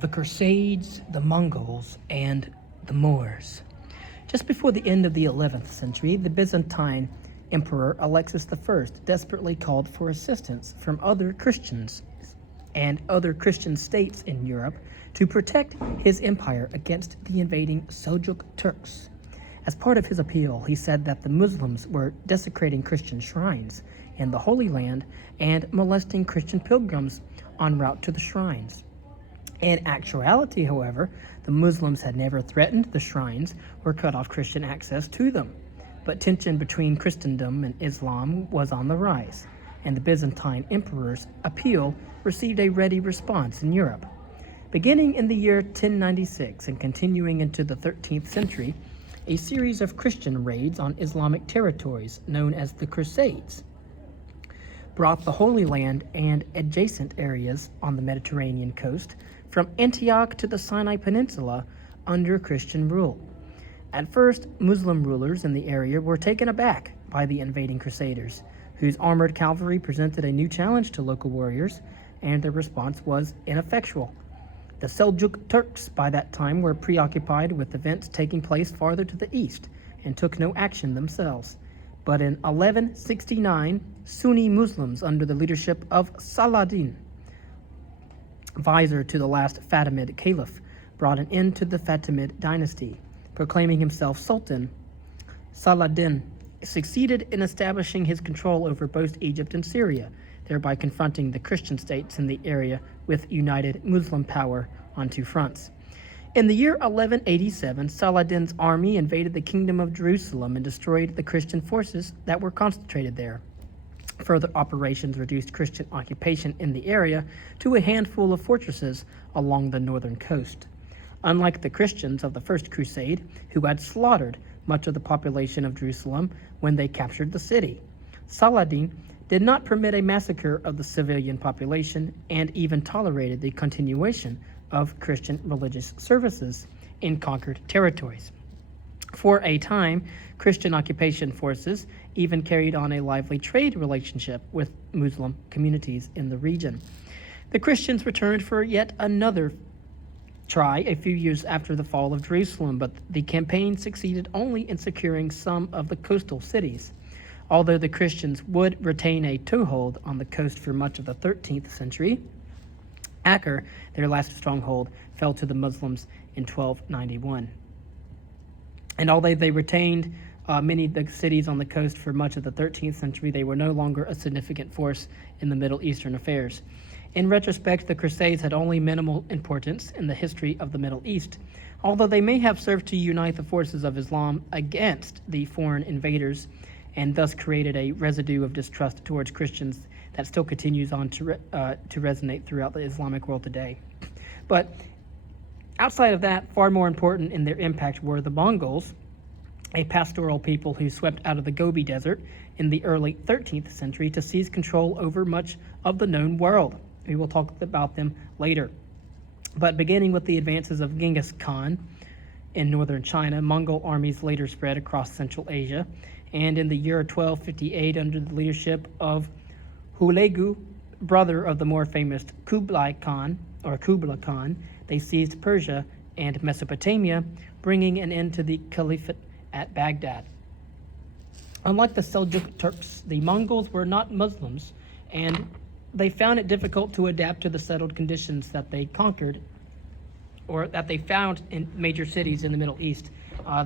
The Crusades, the Mongols, and the Moors. Just before the end of the 11th century, the Byzantine Emperor Alexis I desperately called for assistance from other Christians and other Christian states in Europe to protect his empire against the invading Seljuk Turks. As part of his appeal, he said that the Muslims were desecrating Christian shrines in the Holy Land and molesting Christian pilgrims en route to the shrines. In actuality, however, the Muslims had never threatened the shrines or cut off Christian access to them. But tension between Christendom and Islam was on the rise, and the Byzantine emperor's appeal received a ready response in Europe. Beginning in the year 1096 and continuing into the 13th century, a series of Christian raids on Islamic territories, known as the Crusades, brought the Holy Land and adjacent areas on the Mediterranean coast from Antioch to the Sinai Peninsula under Christian rule. At first, Muslim rulers in the area were taken aback by the invading Crusaders, whose armored cavalry presented a new challenge to local warriors, and their response was ineffectual. The Seljuk Turks by that time were preoccupied with events taking place farther to the east and took no action themselves. But in 1169, Sunni Muslims under the leadership of Saladin, vizier to the last Fatimid caliph, brought an end to the Fatimid dynasty. Proclaiming himself Sultan, Saladin succeeded in establishing his control over both Egypt and Syria, thereby confronting the Christian states in the area with united Muslim power on two fronts. In the year 1187, Saladin's army invaded the Kingdom of Jerusalem and destroyed the Christian forces that were concentrated there. Further operations reduced Christian occupation in the area to a handful of fortresses along the northern coast. Unlike the Christians of the First Crusade, who had slaughtered much of the population of Jerusalem when they captured the city, Saladin did not permit a massacre of the civilian population and even tolerated the continuation of Christian religious services in conquered territories. For a time, Christian occupation forces even carried on a lively trade relationship with Muslim communities in the region. The Christians returned for yet another try a few years after the fall of Jerusalem, but the campaign succeeded only in securing some of the coastal cities. Although the Christians would retain a toehold on the coast for much of the 13th century, Acre, their last stronghold, fell to the Muslims in 1291. And although they retained many of the cities on the coast for much of the 13th century, they were no longer a significant force in the Middle Eastern affairs. In retrospect, the Crusades had only minimal importance in the history of the Middle East, although they may have served to unite the forces of Islam against the foreign invaders and thus created a residue of distrust towards Christians that still continues on to resonate throughout the Islamic world today. But outside of that, far more important in their impact were the Mongols, a pastoral people who swept out of the Gobi Desert in the early 13th century to seize control over much of the known world. We will talk about them later. But beginning with the advances of Genghis Khan in northern China, Mongol armies later spread across Central Asia, and in the year 1258, under the leadership of Hulegu, brother of the more famous Kublai Khan, they seized Persia and Mesopotamia, bringing an end to the caliphate at Baghdad. Unlike the Seljuk Turks, the Mongols were not Muslims, and they found it difficult to adapt to the settled conditions that they conquered or that they found in major cities in the Middle East.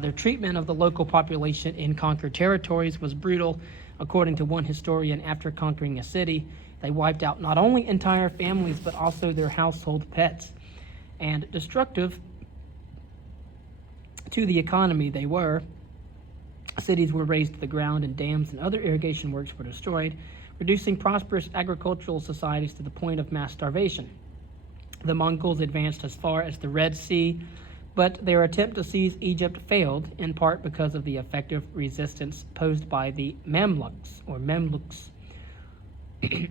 Their treatment of the local population in conquered territories was brutal. According to one historian, after conquering a city, they wiped out not only entire families but also their household pets. And destructive to the economy they were. Cities were razed to the ground and dams and other irrigation works were destroyed, reducing prosperous agricultural societies to the point of mass starvation. The Mongols advanced as far as the Red Sea, but their attempt to seize Egypt failed, in part because of the effective resistance posed by the Mamluks,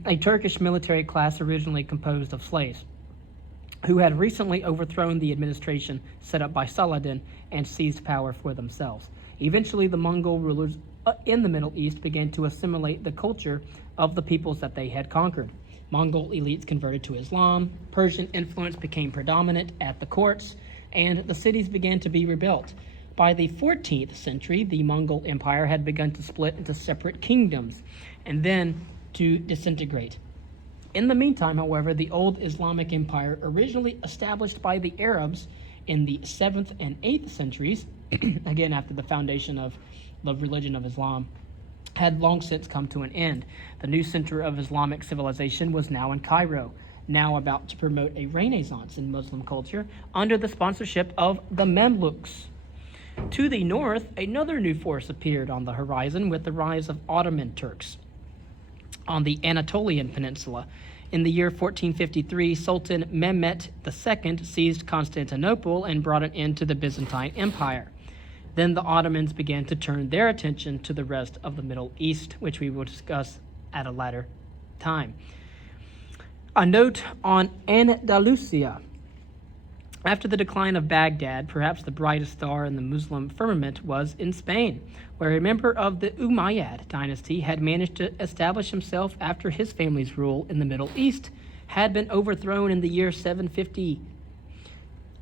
a Turkish military class originally composed of slaves, who had recently overthrown the administration set up by Saladin and seized power for themselves. Eventually, the Mongol rulers in the Middle East began to assimilate the culture of the peoples that they had conquered. Mongol elites converted to Islam, Persian influence became predominant at the courts, and the cities began to be rebuilt. By the 14th century, the Mongol Empire had begun to split into separate kingdoms and then to disintegrate. In the meantime, however, the old Islamic Empire, originally established by the Arabs in the 7th and 8th centuries, again after the foundation of the religion of Islam, had long since come to an end. The new center of Islamic civilization was now in Cairo, now about to promote a renaissance in Muslim culture under the sponsorship of the Mamluks. To the north, another new force appeared on the horizon with the rise of Ottoman Turks on the Anatolian Peninsula. In the year 1453, Sultan Mehmet II seized Constantinople and brought an end to the Byzantine Empire. Then the Ottomans began to turn their attention to the rest of the Middle East, which we will discuss at a later time. A note on Andalusia. After the decline of Baghdad, perhaps the brightest star in the Muslim firmament was in Spain, where a member of the Umayyad dynasty had managed to establish himself after his family's rule in the Middle East had been overthrown in the year 750.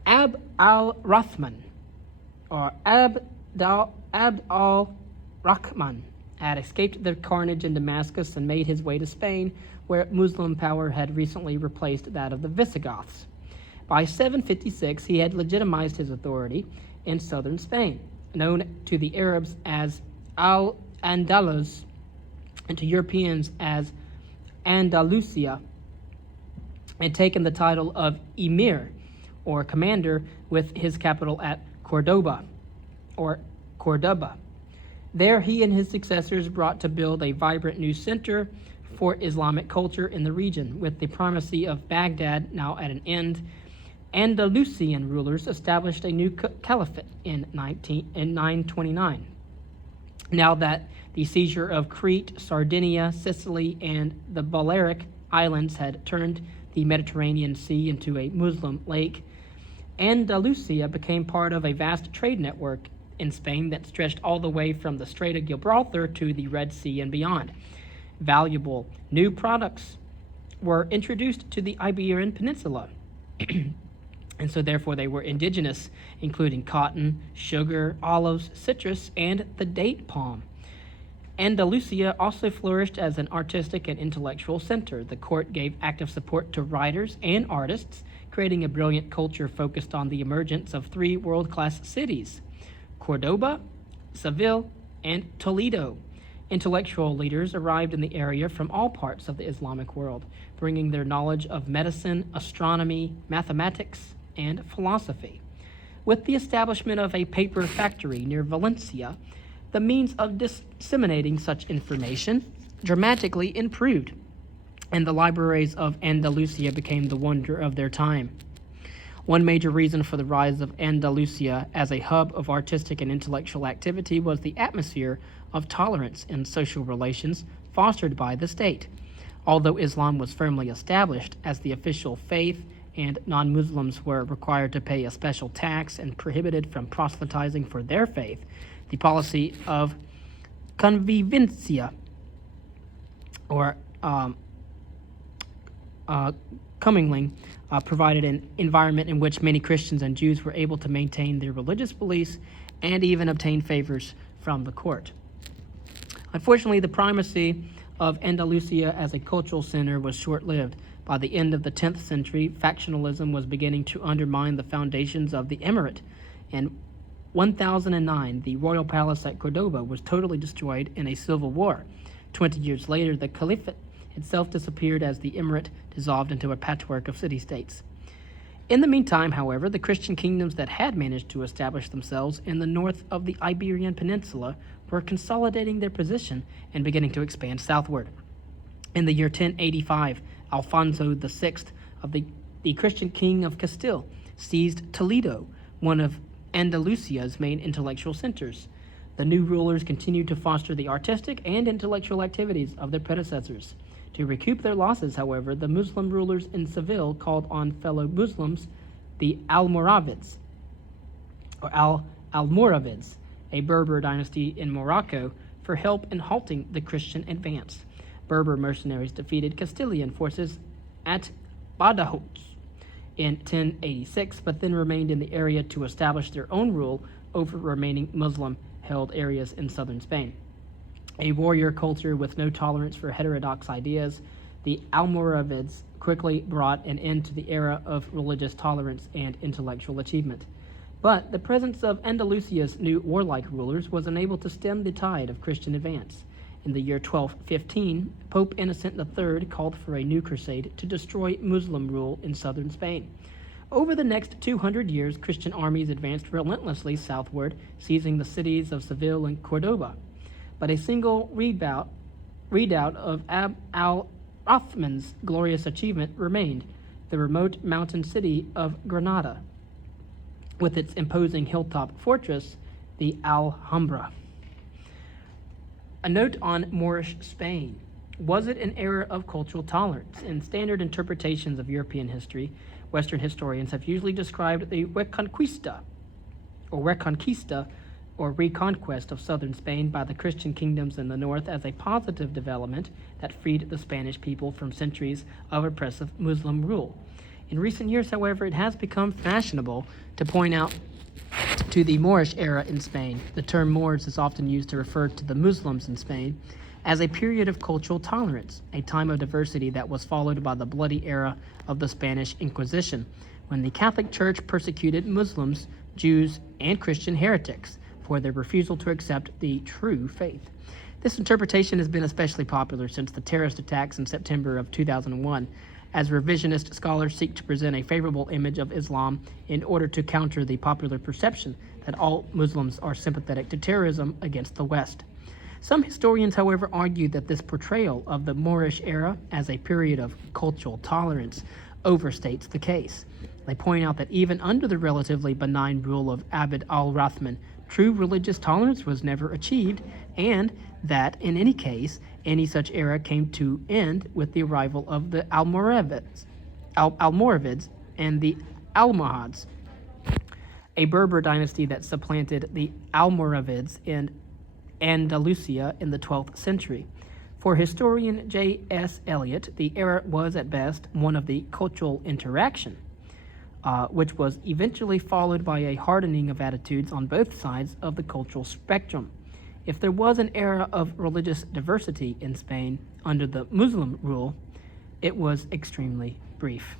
Abd al-Rahman, or Abd al-Rahman, had escaped the carnage in Damascus and made his way to Spain, where Muslim power had recently replaced that of the Visigoths. By 756, he had legitimized his authority in southern Spain, known to the Arabs as Al-Andalus and to Europeans as Andalusia, and taken the title of Emir, or commander, with his capital at Cordoba. There he and his successors brought to build a vibrant new center for Islamic culture in the region. With the primacy of Baghdad now at an end, Andalusian rulers established a new caliphate in 929. Now that the seizure of Crete, Sardinia, Sicily, and the Balearic Islands had turned the Mediterranean Sea into a Muslim lake, Andalusia became part of a vast trade network in Spain that stretched all the way from the Strait of Gibraltar to the Red Sea and beyond. Valuable new products were introduced to the Iberian Peninsula, and so therefore they were indigenous, including cotton, sugar, olives, citrus, and the date palm. Andalusia also flourished as an artistic and intellectual center. The court gave active support to writers and artists, creating a brilliant culture focused on the emergence of three world-class cities: Cordoba, Seville, and Toledo. Intellectual leaders arrived in the area from all parts of the Islamic world, bringing their knowledge of medicine, astronomy, mathematics, and philosophy. With the establishment of a paper factory near Valencia, the means of disseminating such information dramatically improved, and the libraries of Andalusia became the wonder of their time. One major reason for the rise of Andalusia as a hub of artistic and intellectual activity was the atmosphere of tolerance in social relations fostered by the state. Although Islam was firmly established as the official faith and non-Muslims were required to pay a special tax and prohibited from proselytizing for their faith, the policy of convivencia, or commingling, provided an environment in which many Christians and Jews were able to maintain their religious beliefs and even obtain favors from the court. Unfortunately, the primacy of Andalusia as a cultural center was short-lived. By the end of the 10th century, factionalism was beginning to undermine the foundations of the emirate. In 1009, the royal palace at Cordoba was totally destroyed in a civil war. 20 years later, the caliphate itself disappeared as the emirate dissolved into a patchwork of city-states. In the meantime, however, the Christian kingdoms that had managed to establish themselves in the north of the Iberian Peninsula were consolidating their position and beginning to expand southward. In the year 1085, Alfonso VI, of the Christian king of Castile, seized Toledo, one of Andalusia's main intellectual centers. The new rulers continued to foster the artistic and intellectual activities of their predecessors. To recoup their losses, however, the Muslim rulers in Seville called on fellow Muslims, the Almoravids, or a Berber dynasty in Morocco, for help in halting the Christian advance. Berber mercenaries defeated Castilian forces at Badajoz in 1086, but then remained in the area to establish their own rule over remaining Muslim-held areas in southern Spain. A warrior culture with no tolerance for heterodox ideas, the Almoravids quickly brought an end to the era of religious tolerance and intellectual achievement. But the presence of Andalusia's new warlike rulers was unable to stem the tide of Christian advance. In the year 1215, Pope Innocent III called for a new crusade to destroy Muslim rule in southern Spain. Over the next 200 years, Christian armies advanced relentlessly southward, seizing the cities of Seville and Cordoba. But a single redoubt of al-Uthman's glorious achievement remained, the remote mountain city of Granada, with its imposing hilltop fortress, the Alhambra. A note on Moorish Spain. Was it an era of cultural tolerance? In standard interpretations of European history, Western historians have usually described the Reconquista or reconquest of southern Spain by the Christian kingdoms in the north as a positive development that freed the Spanish people from centuries of oppressive Muslim rule. In recent years, however, it has become fashionable to point out to the Moorish era in Spain. The term Moors is often used to refer to the Muslims in Spain as a period of cultural tolerance, a time of diversity that was followed by the bloody era of the Spanish Inquisition, when the Catholic Church persecuted Muslims, Jews, and Christian heretics for their refusal to accept the true faith. This interpretation has been especially popular since the terrorist attacks in September of 2001, as revisionist scholars seek to present a favorable image of Islam in order to counter the popular perception that all Muslims are sympathetic to terrorism against the West. Some historians, however, argue that this portrayal of the Moorish era as a period of cultural tolerance overstates the case. They point out that even under the relatively benign rule of Abd al-Rahman, true religious tolerance was never achieved, and that, in any case, any such era came to end with the arrival of the Almoravids and the Almohads, a Berber dynasty that supplanted the Almoravids in Andalusia in the 12th century. For historian J.S. Eliot, the era was at best one of the cultural interaction, which was eventually followed by a hardening of attitudes on both sides of the cultural spectrum. If there was an era of religious diversity in Spain under the Muslim rule, it was extremely brief.